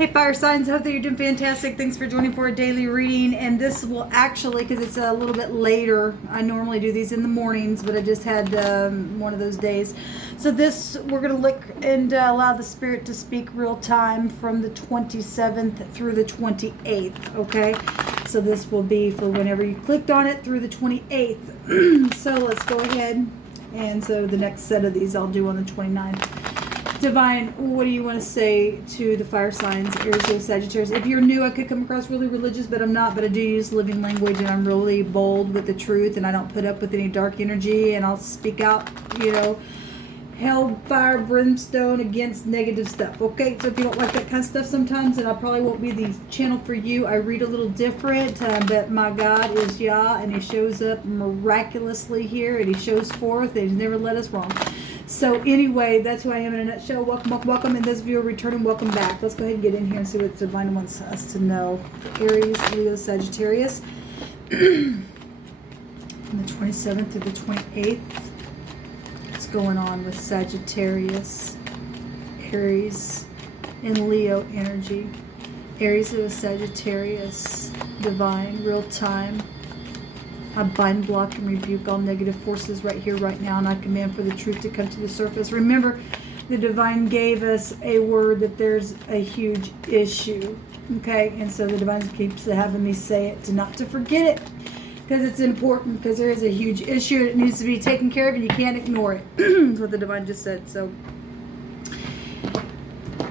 Hey fire signs, hope that you're doing fantastic. Thanks for joining for a daily reading. And this will actually, because it's a little bit later, I normally do these in the mornings, but I just had one of those days. So this, we're going to look and allow the spirit to speak real time from the 27th through the 28th, okay? So this will be for whenever you clicked on it through the 28th. So let's go ahead. And so the next set of these I'll do on the 29th. Divine, what do you want to say to the fire signs, Aries, Leo, Sagittarius? If you're new, I could come across really religious, but I'm not. But I do use living language, and I'm really bold with the truth, and I don't put up with any dark energy, and I'll speak out, you know, hell, fire, brimstone against negative stuff. Okay, so if you don't like that kind of stuff sometimes, then I probably won't be the channel for you. I read a little different, but my God is Yah, and He shows up miraculously here, and He shows forth, and He's never let us wrong. So anyway, that's who I am in a nutshell. Welcome, welcome, welcome. And those of you who are returning, welcome back. Let's go ahead and get in here and see what the Divine wants us to know. Aries, Leo, Sagittarius. From the 27th to the 28th. What's going on with Sagittarius, Aries, and Leo energy? Aries, Leo, Sagittarius. Divine, real time. I bind, block, and rebuke all negative forces right here, right now, and I command for the truth to come to the surface. Remember, the Divine gave us a word that there's a huge issue, okay? And so the Divine keeps having me say it, not to forget it, because it's important, because there is a huge issue. It needs to be taken care of, and you can't ignore it. That's what the Divine just said. So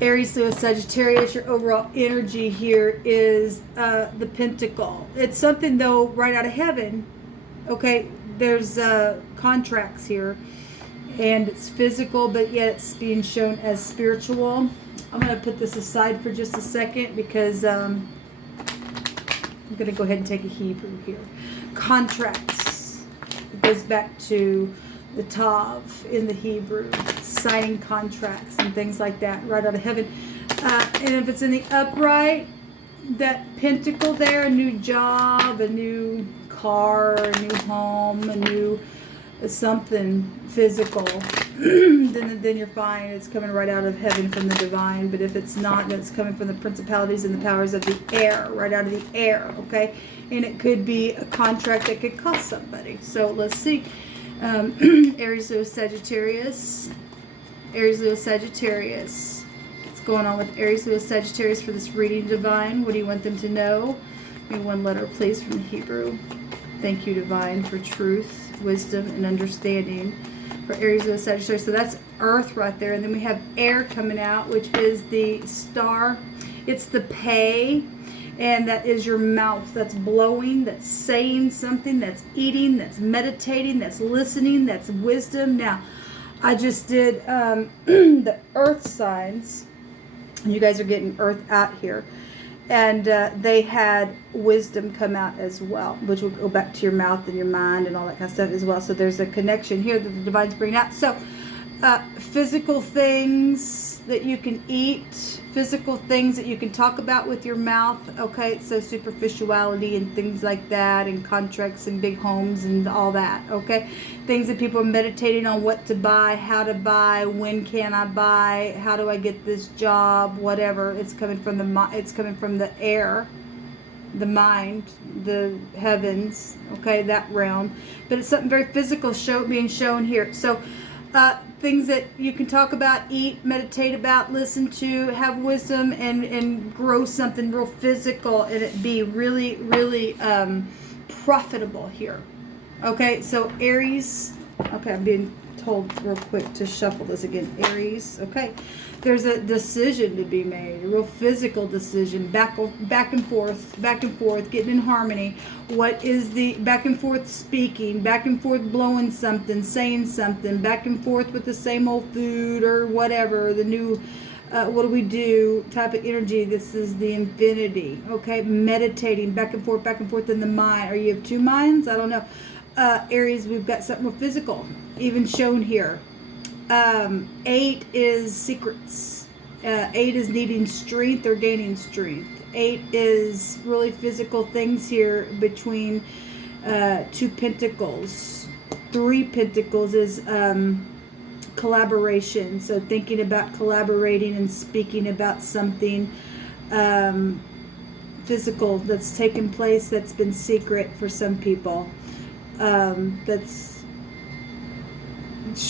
Aries, Leo, Sagittarius, your overall energy here is the Pentacle. It's something, though, right out of heaven. Okay, there's contracts here, and it's physical, but yet it's being shown as spiritual. I'm going to put this aside for just a second because I'm going to go ahead and take a Hebrew here. Contracts. It goes back to the Tav in the Hebrew, signing contracts and things like that right out of heaven. And if it's in the upright, that pentacle there, a new job, a new car, a new home, a new something physical, then you're fine. It's coming right out of heaven from the Divine. But if it's not, then it's coming from the principalities and the powers of the air, right out of the air, okay? And it could be a contract that could cost somebody. So let's see. Aries, Leo, Sagittarius. Aries, Leo, Sagittarius. What's going on with Aries, Leo, Sagittarius for this reading, Divine? What do you want them to know? Give me one letter, please, from the Hebrew. Thank you, Divine, for truth, wisdom, and understanding for Aries, Leo, Sagittarius. So that's Earth right there. And then we have air coming out, which is the star. It's the pay. And that is your mouth that's blowing, that's saying something, that's eating, that's meditating, that's listening, that's wisdom. Now, I just did the earth signs. You guys are getting earth out here. And they had wisdom come out as well, which will go back to your mouth and your mind and all that kind of stuff as well. So there's a connection here that the Divine's bringing out. So physical things that you can eat, physical things that you can talk about with your mouth, okay? So superficiality and things like that, and contracts and big homes and all that, okay? Things that people are meditating on, what to buy, how to buy, when can I buy, how do I get this job, whatever. It's coming from the air, the mind, the heavens, okay, that realm. But it's something very physical being shown here. So things that you can talk about, eat, meditate about, listen to, have wisdom, and grow something real physical, and it be really, really profitable here. Okay, so Aries. Okay, I'm being told real quick to shuffle this again. Aries. Okay, there's a decision to be made, a real physical decision, back and forth, getting in harmony. What is the back and forth speaking, back and forth blowing something, saying something, back and forth with the same old food or whatever, the new what do we do type of energy. This is the infinity, okay? Meditating back and forth in the mind. Or you have two minds? I don't know. Aries, we've got something real physical, even shown here. 8 is secrets. 8 is needing strength or gaining strength. 8 is really physical things here between 2 pentacles. 3 pentacles is collaboration. So thinking about collaborating and speaking about something physical that's taken place that's been secret for some people. That's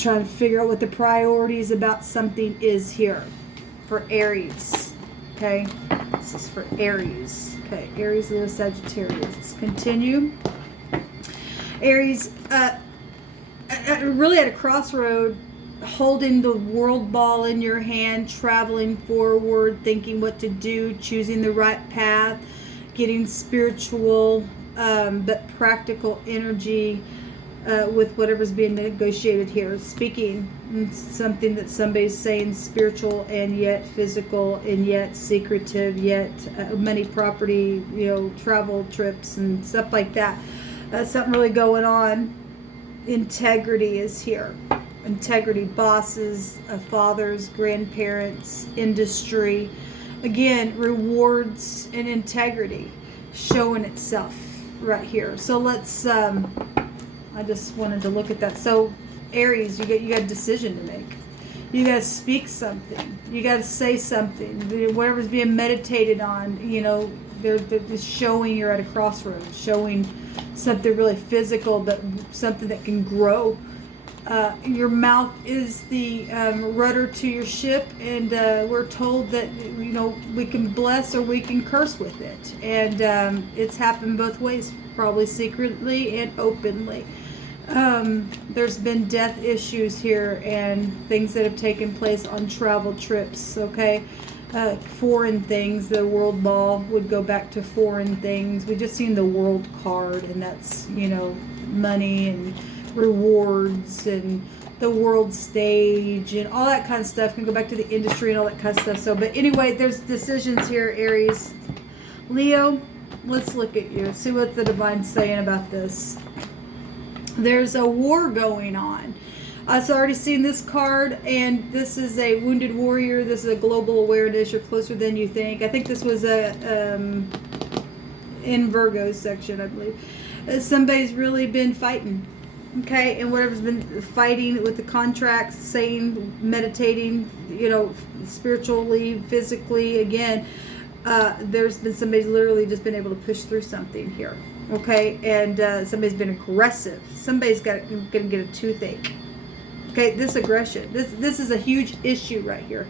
trying to figure out what the priorities about something is here for Aries. Okay, this is for Aries. Okay, Aries, Leo, Sagittarius. Let's continue. Aries, really at a crossroad, holding the world ball in your hand, traveling forward, thinking what to do, choosing the right path, getting spiritual but practical energy with whatever's being negotiated here. Speaking something that somebody's saying spiritual and yet physical and yet secretive, yet money, property, travel trips and stuff like that. Something really going on. Integrity is here. Integrity, bosses, fathers, grandparents, industry. Again, rewards and integrity showing itself right here. So let's, I just wanted to look at that. So Aries, you got a decision to make. You got to speak something. You got to say something. Whatever's being meditated on, they're showing you're at a crossroads, showing something really physical, but something that can grow. Your mouth is the rudder to your ship, and we're told that we can bless or we can curse with it, and it's happened both ways, probably secretly and openly. There's been death issues here and things that have taken place on travel trips. Okay, foreign things. The world ball would go back to foreign things. We just seen the world card, and that's money and rewards and the world stage and all that kind of stuff. Can go back to the industry and all that kind of stuff. So, but anyway, there's decisions here, Aries. Leo, let's look at you. See what the divine's saying about this. There's a war going on. I've already seen this card, and this is a wounded warrior. This is a global awareness. You're closer than you think. I think this was in Virgo's section, I believe. Somebody's really been fighting. Okay, and whatever's been fighting with the contracts, saying, meditating, spiritually, physically, again, there's been somebody's literally just been able to push through something here. Okay, and somebody's been aggressive. Somebody's gonna get a toothache. Okay, this aggression, this is a huge issue right here,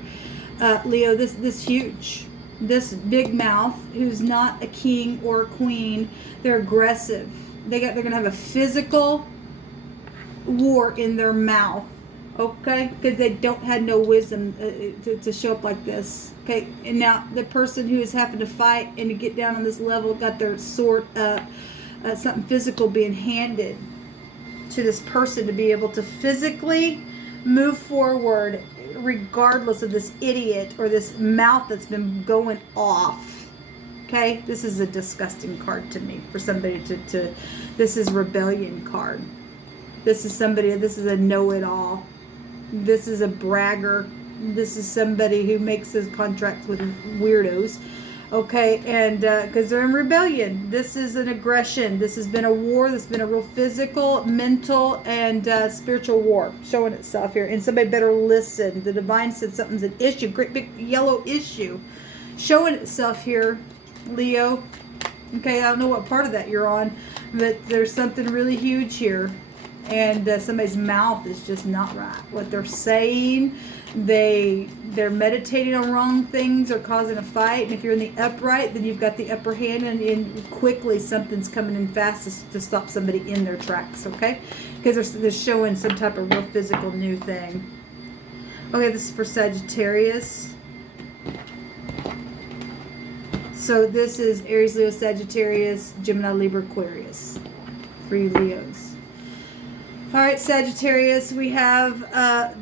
Leo. This huge, this big mouth who's not a king or a queen. They're aggressive. They're gonna have a physical war in their mouth. Okay, because they don't had no wisdom to show up like this. Okay, and now the person who is having to fight and to get down on this level got their sword up. Something physical being handed to this person to be able to physically move forward regardless of this idiot or this mouth that's been going off. Okay, this is a disgusting card to me for somebody to this is rebellion card. This is somebody, this is a know-it-all. This is a bragger. This is somebody who makes his contracts with weirdos. Okay, and because they're in rebellion. This is an aggression. This has been a war. This has been a real physical, mental, and spiritual war showing itself here. And somebody better listen. The divine said something's an issue. Great big yellow issue showing itself here, Leo. Okay, I don't know what part of that you're on, but there's something really huge here. And somebody's mouth is just not right. What they're saying, they're meditating on wrong things or causing a fight. And if you're in the upright, then you've got the upper hand, and quickly something's coming in fast to stop somebody in their tracks. Okay, because they're showing some type of real physical new thing. Okay, this is for Sagittarius. So this is Aries, Leo, Sagittarius, Gemini, Libra, Aquarius for you Leos. All right, Sagittarius, we have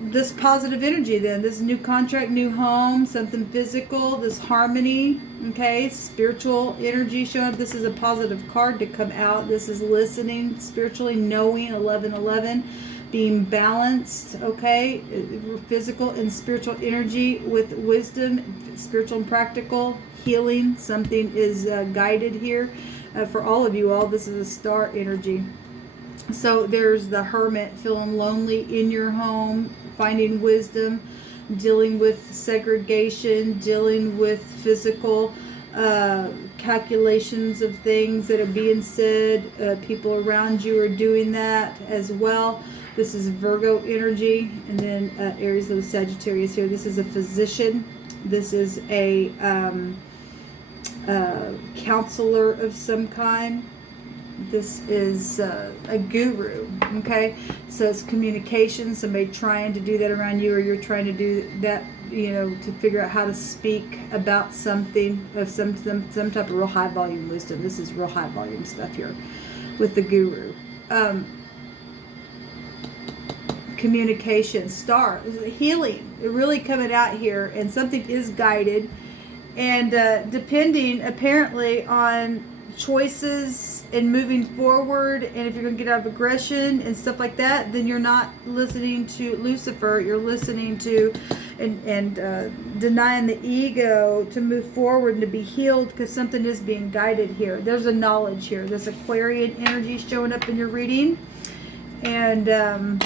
this positive energy then. This new contract, new home, something physical, this harmony, okay, spiritual energy showing up. This is a positive card to come out. This is listening, spiritually, knowing, 1111, being balanced, okay, physical and spiritual energy with wisdom, spiritual and practical, healing. Something is guided here for all of you all. This is a star energy. So there's the hermit, feeling lonely in your home, finding wisdom. dealing with segregation, dealing with physical calculations of things that are being said. People around you are doing that as well. This is Virgo energy, and then Aries, little Sagittarius here. This is a physician. This is a counselor of some kind. This is a guru, okay? So it's communication, somebody trying to do that around you, or you're trying to do that, you know, to figure out how to speak about something of some type of real high volume wisdom. This is real high volume stuff here with the guru. Communication, star, healing, really coming out here, and something is guided, and depending apparently on choices and moving forward, and if you're going to get out of aggression and stuff like that, then you're not listening to Lucifer, you're listening to and denying the ego to move forward and to be healed, because something is being guided here. There's a knowledge here. This Aquarian energy showing up in your reading, and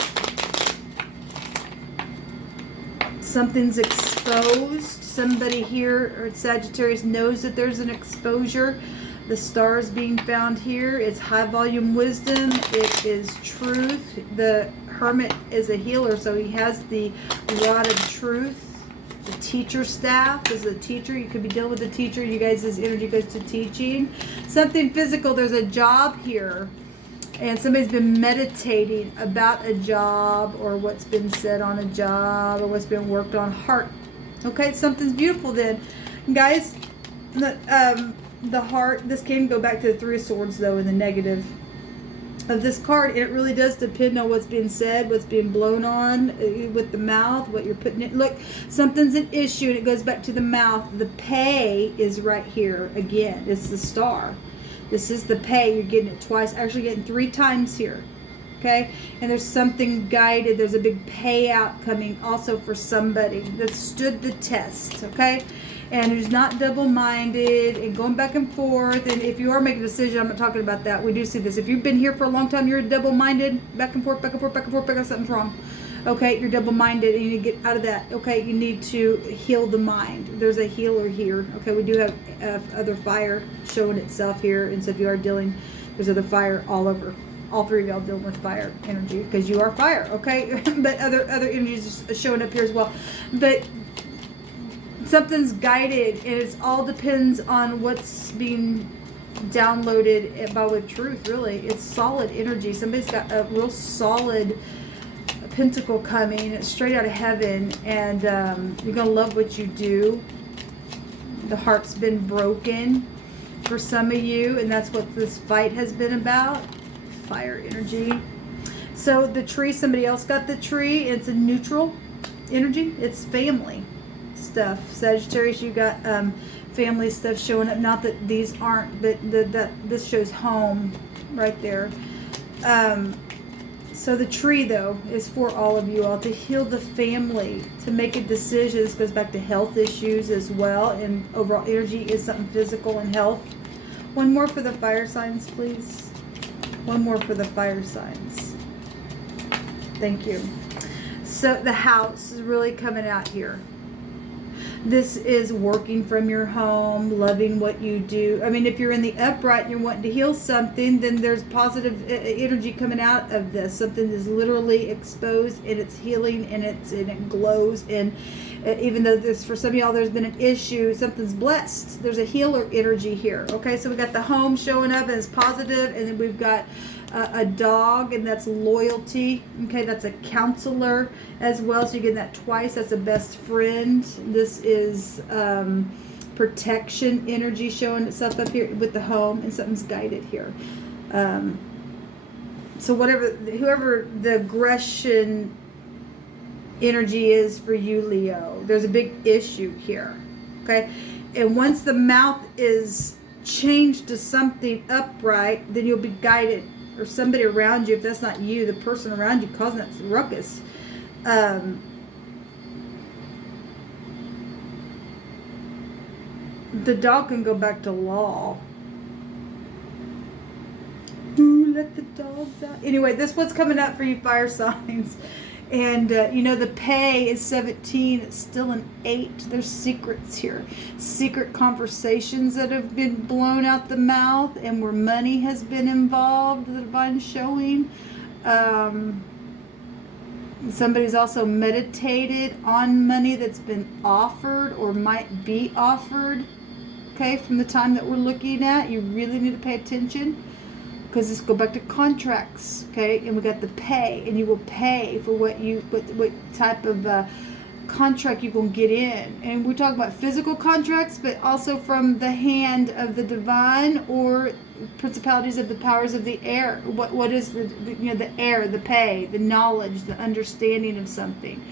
something's exposed. Somebody here, or Sagittarius, knows that there's an exposure. The star is being found here. It's high volume wisdom. It is truth. The Hermit is a healer, so he has the rod of truth. The teacher staff is a teacher. You could be dealing with a teacher. You guys' energy goes to teaching. Something physical. There's a job here, and somebody's been meditating about a job, or what's been said on a job, or what's been worked on. Heart. Okay, something's beautiful then. Guys, the heart, this can go back to the Three of Swords, though, in the negative of this card. And it really does depend on what's being said, what's being blown on with the mouth, what you're putting in. Look, something's an issue, and it goes back to the mouth. The pay is right here again. It's the star. This is the pay. You're getting it twice, actually getting 3 times here. Okay, and there's something guided. There's a big payout coming also for somebody that stood the test. Okay, and who's not double-minded and going back and forth. And if you are making a decision, I'm not talking about that. We do see this. If you've been here for a long time, you're double-minded, back and forth, back and forth, back and forth, back and forth, something's wrong. Okay, you're double-minded, and you need to get out of that. Okay, you need to heal the mind. There's a healer here. Okay, we do have other fire showing itself here, and so if you are dealing, there's other fire all over. All 3 of y'all dealing with fire energy, because you are fire, okay? But other energies are showing up here as well. But something's guided, and it all depends on what's being downloaded by with truth, really. It's solid energy. Somebody's got a real solid pentacle coming. It's straight out of heaven, and you're going to love what you do. The heart's been broken for some of you, and that's what this fight has been about. Fire energy. So the tree, somebody else got the tree. It's a neutral energy. It's family stuff. Sagittarius, you got family stuff showing up. Not that these aren't, but this shows home right there. So the tree, though, is for all of you all to heal the family, to make a decision. This goes back to health issues as well, and overall energy is something physical and health. One more for the fire signs, please. One more for the fire signs. Thank you. So the house is really coming out here. This is working from your home, loving what you do. I mean, if you're in the upright and you're wanting to heal something, then there's positive energy coming out of this. Something is literally exposed, and it's healing, and it glows. And even though this, for some of y'all, there's been an issue, something's blessed. There's a healer energy here. Okay, so we got the home showing up, and it's positive, and then we've got a dog, and that's loyalty. Okay, that's a counselor as well, so you're getting that twice. That's a best friend. This is protection energy showing itself up here with the home, and something's guided here. So whoever the aggression energy is for you, Leo, there's a big issue here. Okay, and once the mouth is changed to something upright, then you'll be guided, or somebody around you, if that's not you, the person around you causing that ruckus. The dog can go back to law. Ooh, let the dogs out. Anyway, this what's coming up for you fire signs. And, the pay is 17. It's still an 8. There's secrets here. Secret conversations that have been blown out the mouth and where money has been involved, the divine showing. Somebody's also meditated on money that's been offered or might be offered. Okay, from the time that we're looking at, you really need to pay attention. Because let's go back to contracts, okay? And we got the pay, and you will pay for what type of contract you're going to get in. And we're talking about physical contracts, but also from the hand of the divine or principalities of the powers of the air. What is the air, the pay, the knowledge, the understanding of something.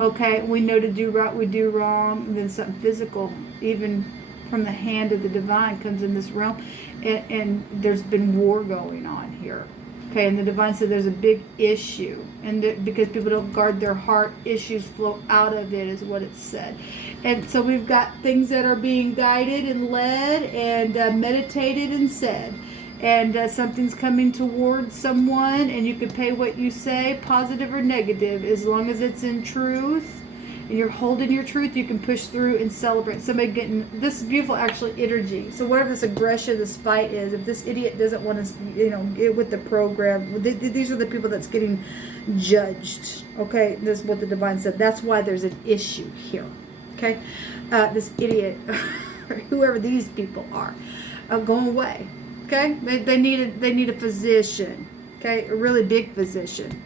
Okay, we know to do right, we do wrong, and then something physical, even from the hand of the divine, comes in this realm. And there's been war going on here. Okay, and the divine said there's a big issue. And because people don't guard their heart, issues flow out of it, is what it said. And so we've got things that are being guided and led and meditated and said. And something's coming towards someone, and you can pay what you say, positive or negative, as long as it's in truth. And you're holding your truth, you can push through and celebrate. Somebody getting this beautiful actually energy. So whatever this aggression, this fight is, if this idiot doesn't want to, get with the program, these are the people that's getting judged. Okay, this is what the divine said. That's why there's an issue here. Okay, this idiot, or whoever these people are, going away. Okay, they need a physician. Okay, a really big physician.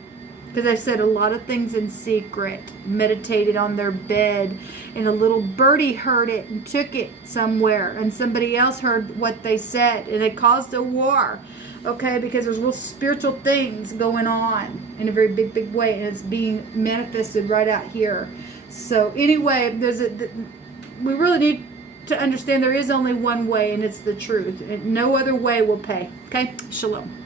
Because I've said a lot of things in secret, meditated on their bed, and a little birdie heard it and took it somewhere, and somebody else heard what they said, and it caused a war, okay? Because there's little spiritual things going on in a very big, big way, and it's being manifested right out here. So anyway, we really need to understand there is only one way, and it's the truth, and no other way will pay, okay? Shalom.